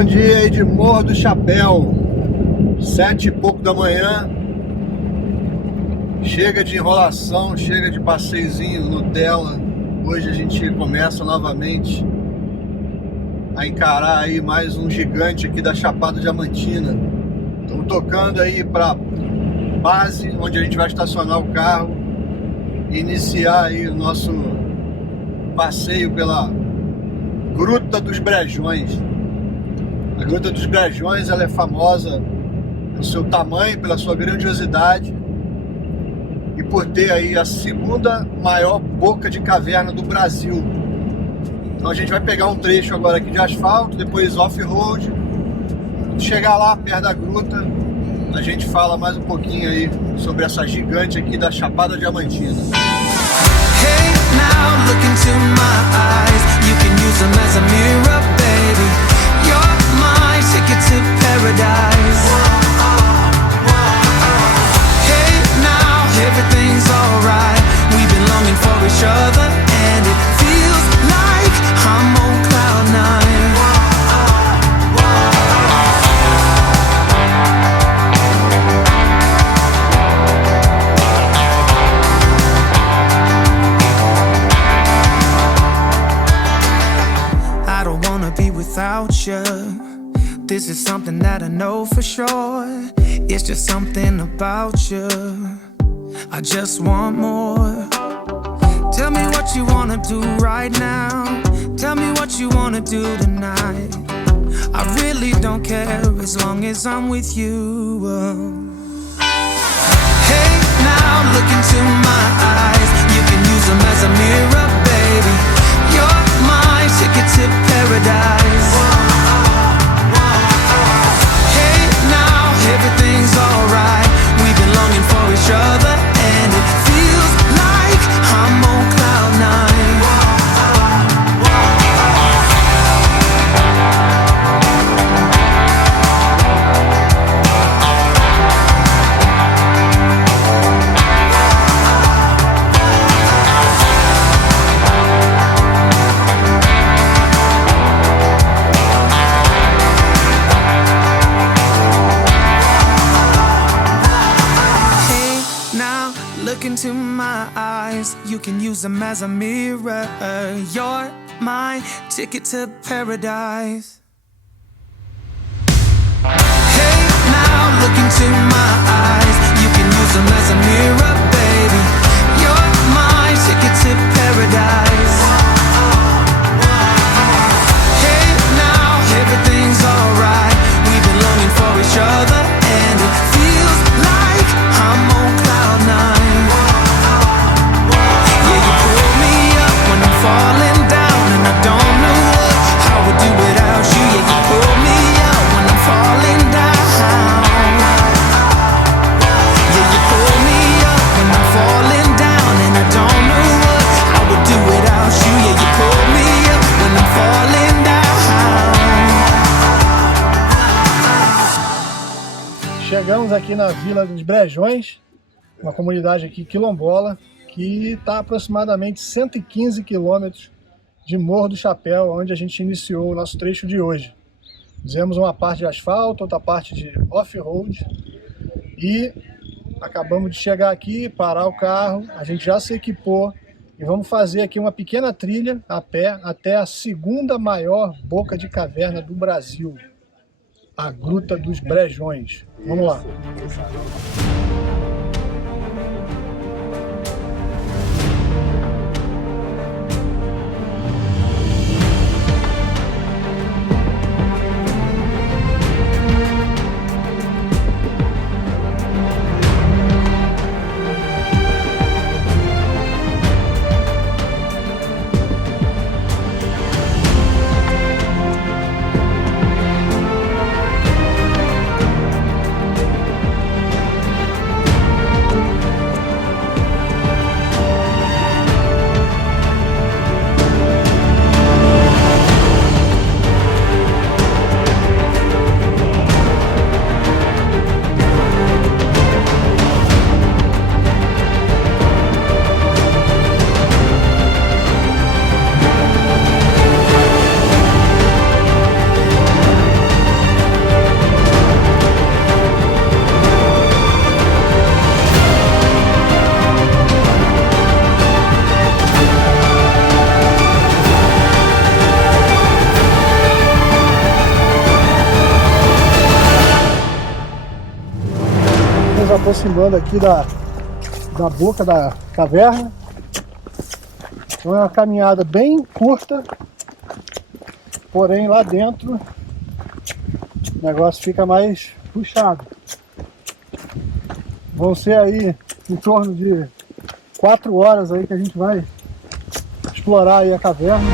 Bom dia aí de Morro do Chapéu, 7 e pouco da manhã. Chega de enrolação, chega de passeiozinho Nutella. Hoje a gente começa novamente a encarar aí mais um gigante aqui da Chapada Diamantina. Estamos tocando aí para base, onde a gente vai estacionar o carro e iniciar aí o nosso passeio pela Gruta dos Brejões. A Gruta dos Brejões, ela é famosa pelo seu tamanho, pela sua grandiosidade e por ter aí a segunda maior boca de caverna do Brasil. Então a gente vai pegar um trecho agora aqui de asfalto, depois off-road. Quando chegar lá perto da gruta, a gente fala mais um pouquinho aí sobre essa gigante aqui da Chapada Diamantina. Hey, now look into my eyes. You can use them as a mirror, baby. You're my ticket to paradise. Hey, now everything's alright. We've been longing for each other, and it feels like I'm on cloud nine. I don't wanna be without you. This is something that I know for sure. It's just something about you. I just want more. Tell me what you wanna do right now. Tell me what you wanna do tonight. I really don't care as long as I'm with you. Hey, now look into my eyes. You can use them as a mirror, baby. You're my ticket to paradise. Hey, now everything's alright. We've been longing for each other, and it feels like I'm on cloud nine. Look into my eyes, you can use them as a mirror. You're my ticket to paradise. Hey, now look into my eyes, you can use them as a mirror, baby. You're my ticket to paradise. Hey, now everything's alright. We've been longing for each other, and it feels like I'm on cloud nine. Falling down and I don't know how I would do without you. Yeah, you pull me up when I'm falling down. Yeah, you pull me up when I'm falling down, and I don't know how I would do without you. Yeah, you pull me up when I'm falling down. Chegamos aqui na Vila dos Brejões, uma comunidade aqui quilombola, que está a aproximadamente 115 quilômetros de Morro do Chapéu, onde a gente iniciou o nosso trecho de hoje. Fizemos uma parte de asfalto, outra parte de off-road e acabamos de chegar aqui, parar o carro, a gente já se equipou e vamos fazer aqui uma pequena trilha a pé até a segunda maior boca de caverna do Brasil, a Gruta dos Brejões. Vamos lá! aproximando aqui da boca da caverna. Então é uma caminhada bem curta, porém lá dentro o negócio fica mais puxado. Vão ser aí em torno de 4 horas aí que a gente vai explorar aí a caverna.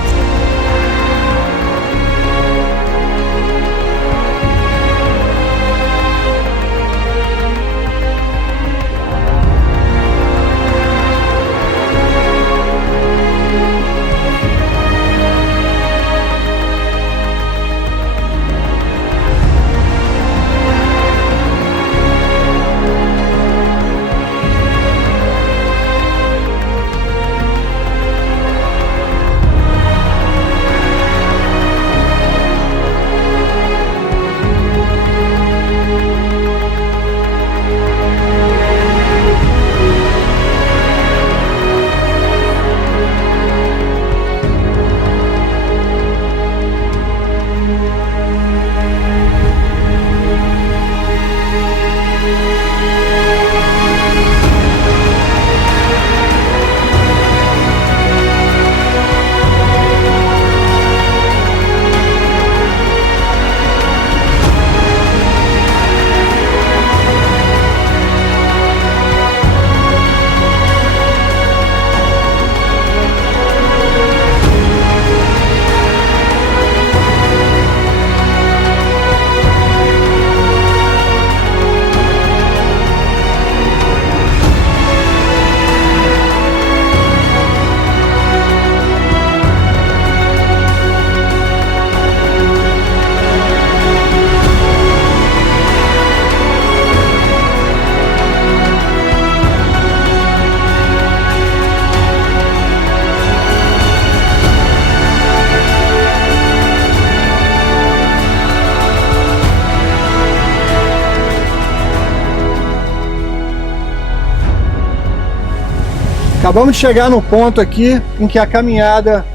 Acabamos de chegar no ponto aqui em que a caminhada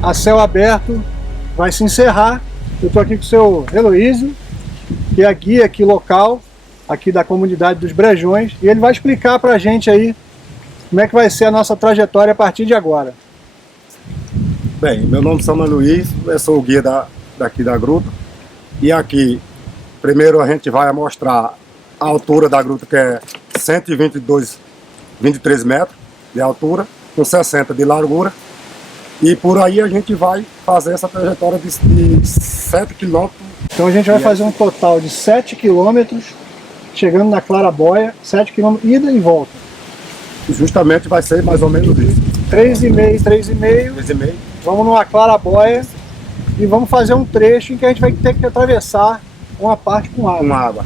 a céu aberto vai se encerrar. Eu estou aqui com o seu Heloísio, que é a guia aqui local, aqui da comunidade dos Brejões, e ele vai explicar para a gente aí como é que vai ser a nossa trajetória a partir de agora. Bem, meu nome é Samuel Luiz, eu sou o guia daqui da gruta, e aqui, primeiro a gente vai mostrar a altura da gruta, que é 123 metros de altura, com 60 de largura, e por aí a gente vai fazer essa trajetória de 7 km. Então a gente vai fazer um total de 7 km, chegando na Claraboia, 7 km ida e volta. E justamente vai ser mais ou menos isso. 3,5. Vamos numa Claraboia e vamos fazer um trecho em que a gente vai ter que atravessar uma parte com água. Com água.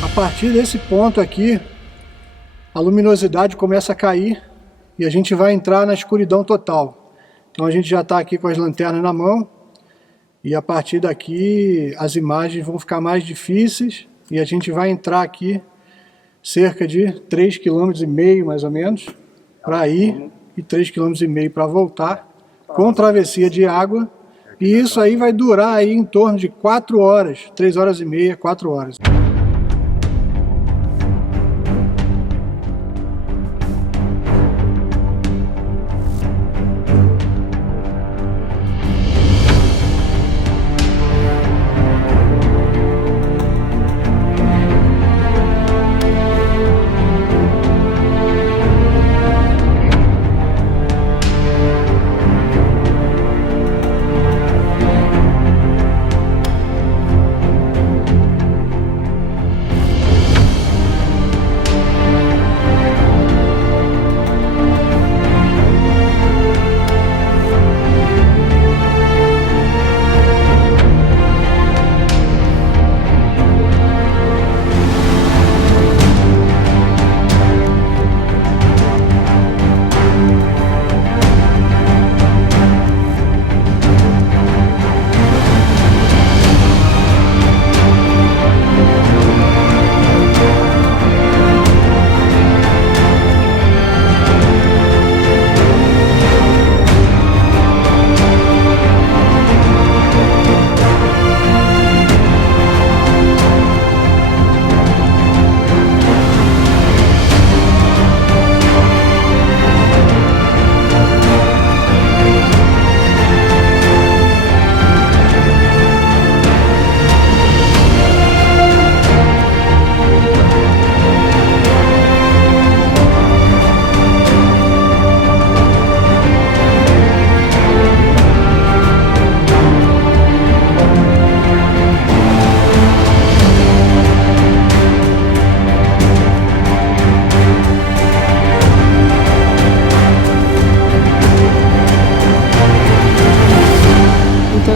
A partir desse ponto aqui, a luminosidade começa a cair e a gente vai entrar na escuridão total. Então a gente já está aqui com as lanternas na mão e a partir daqui as imagens vão ficar mais difíceis e a gente vai entrar aqui cerca de 3,5 km mais ou menos para ir e 3,5 km para voltar com travessia de água, e isso aí vai durar aí em torno de 4 horas, 3 horas e meia, 4 horas.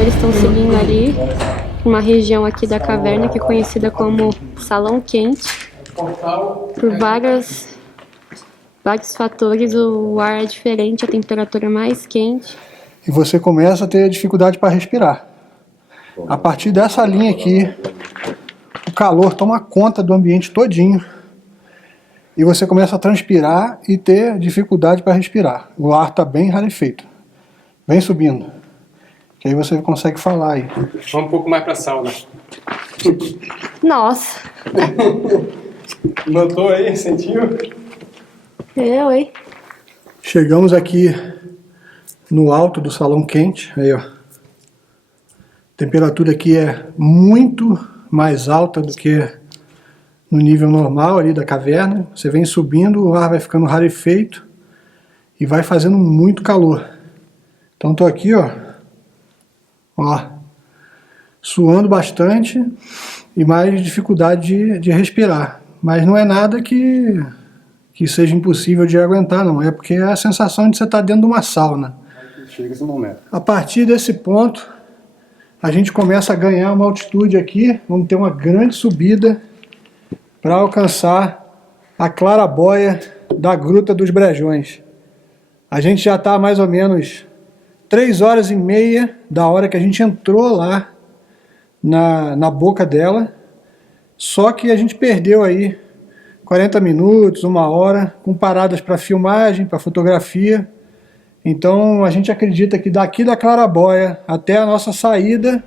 Eles estão seguindo ali uma região aqui da caverna que é conhecida como Salão Quente. Por vários fatores, o ar é diferente, a temperatura é mais quente. E você começa a ter dificuldade para respirar. A partir dessa linha aqui, o calor toma conta do ambiente todinho e você começa a transpirar e ter dificuldade para respirar. O ar está bem rarefeito. Vem subindo. Que aí você consegue falar aí. Vamos um pouco mais pra sauna. Nossa! Notou aí? Sentiu? Eu, hein? Chegamos aqui no alto do Salão Quente. Aí, ó. A temperatura aqui é muito mais alta do que no nível normal ali da caverna. Você vem subindo, o ar vai ficando rarefeito e vai fazendo muito calor. Então tô aqui, ó, suando bastante e mais dificuldade de respirar. Mas não é nada que seja impossível de aguentar, não. É porque é a sensação de você estar dentro de uma sauna. Chega esse momento. A partir desse ponto, a gente começa a ganhar uma altitude aqui. Vamos ter uma grande subida para alcançar a claraboia da Gruta dos Brejões. A gente já está mais ou menos 3 horas e meia da hora que a gente entrou lá na boca dela, só que a gente perdeu aí 40 minutos, 1 hora, com paradas para filmagem, para fotografia. Então a gente acredita que daqui da claraboia até a nossa saída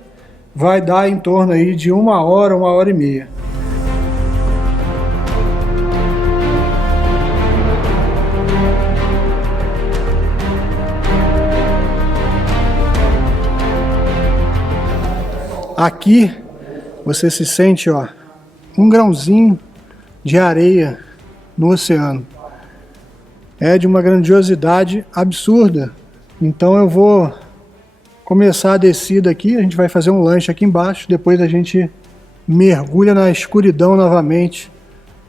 vai dar em torno aí de 1 hora, 1 hora e meia. Aqui você se sente, ó, um grãozinho de areia no oceano. É de uma grandiosidade absurda. Então eu vou começar a descida aqui, a gente vai fazer um lanche aqui embaixo, depois a gente mergulha na escuridão novamente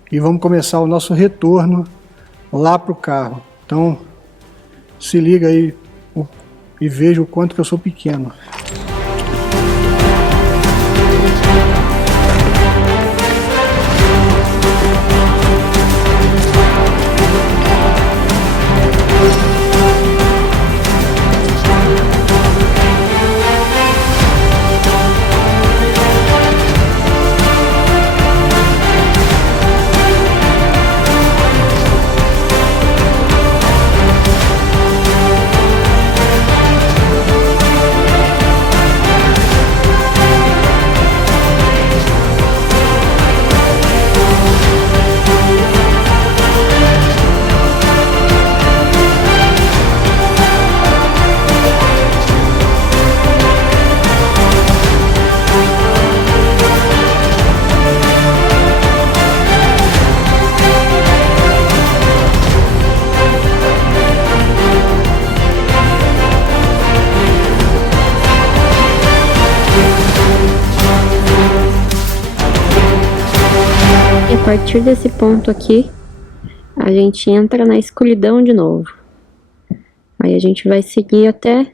e vamos começar o nosso retorno lá pro carro. Então se liga aí e veja o quanto que eu sou pequeno. partir desse ponto aqui, a gente entra na escuridão de novo. Aí a gente vai seguir até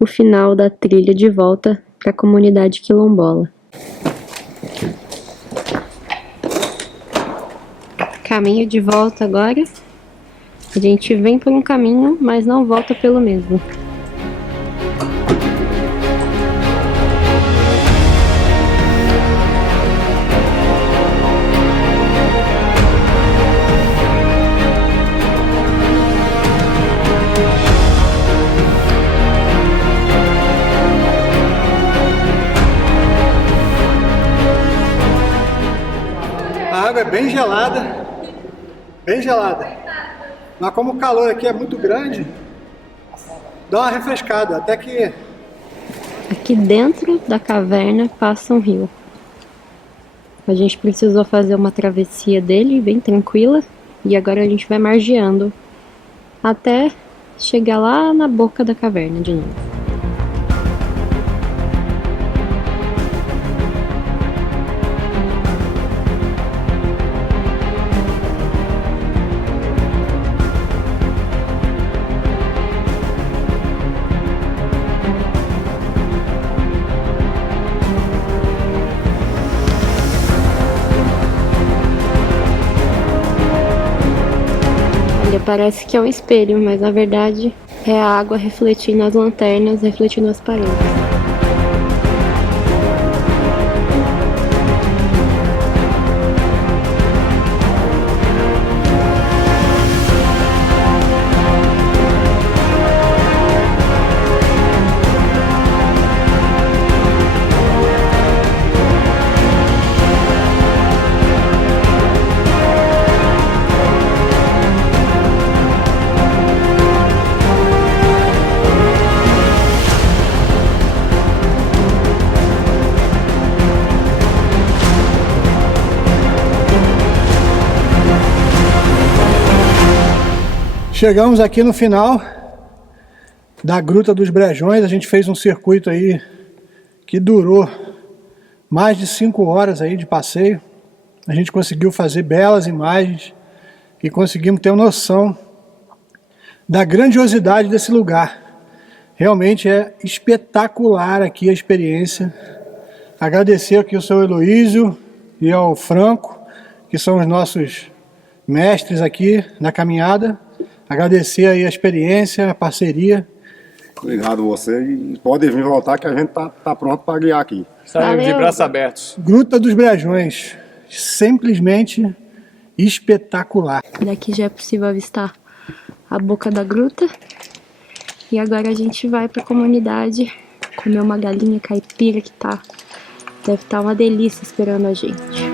o final da trilha de volta para a comunidade quilombola. Caminho de volta agora. A gente vem por um caminho, mas não volta pelo mesmo. A água é bem gelada, mas como o calor aqui é muito grande, dá uma refrescada, até que... Aqui dentro da caverna passa um rio. A gente precisou fazer uma travessia dele, bem tranquila, e agora a gente vai margeando até chegar lá na boca da caverna de novo. Parece que é um espelho, mas na verdade é a água refletindo as lanternas, refletindo as paredes. Chegamos aqui no final da Gruta dos Brejões. A gente fez um circuito aí que durou mais de 5 horas aí de passeio. A gente conseguiu fazer belas imagens e conseguimos ter uma noção da grandiosidade desse lugar. Realmente é espetacular aqui a experiência. Agradecer aqui ao seu Heloísio e ao Franco, que são os nossos mestres aqui na caminhada. Agradecer aí a experiência, a parceria. Obrigado a você e pode vir voltar que a gente tá pronto para guiar aqui. Estaremos de Valeu. braços abertos. Gruta dos Brejões, simplesmente espetacular. Daqui já é possível avistar a boca da gruta. E agora a gente vai para a comunidade comer uma galinha caipira que deve estar uma delícia esperando a gente.